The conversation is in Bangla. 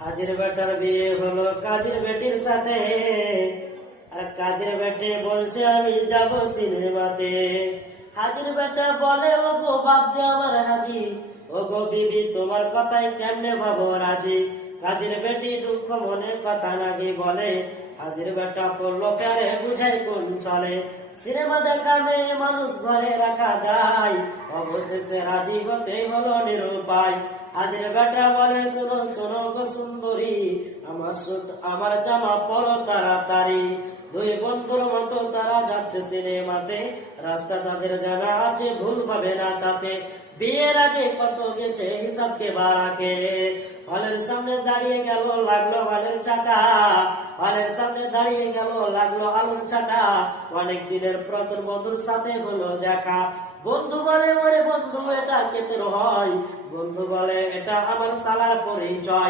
হাজির বেটার বিয়ে হলো কাজের বেটির সাথে, আর কাজের বেটে বলছে আমি যাব সিনেমাতে। হাজির বেটা বলে ও গো বাপজি আমার হাজি, ও গো বিবি তোমার কথায় কেমনে ভাবো রাজি। কাজের বেটি দুঃখ মনের কথা নাকি বলে, হাজির বেটা করলো প্যারে বুঝাই কোন চলে। সিনেমা দেখা মেয়ে মানুষ ঘরে রাখা দায়, অবশেষে রাজি হতে হলো নিরুপায়। হাজির বেটা বলে শোনো শোনো গো সুন্দরী, আমার জামা পরো তাড়াতাড়ি। দুই বন্ধুর মতো তারা যাচ্ছে সিনেমাতে, রাস্তা তাদের জানা আছে ভুল হবে না তাতে। বিয়ের আগে কত গেছে হিসাব কে বারাকে, হলের সামনে দাঁড়িয়ে গেল লাগলো আলুর চাটা, হলের সামনে দাঁড়িয়ে গেল লাগলো আলুর চাটা। অনেক দিনের প্রথম বন্ধুর সাথে হলো দেখা, বন্ধু বলে ওরে বন্ধু এটা কেতের হয়, বন্ধু বলে এটা আমার সালার পরিচয়।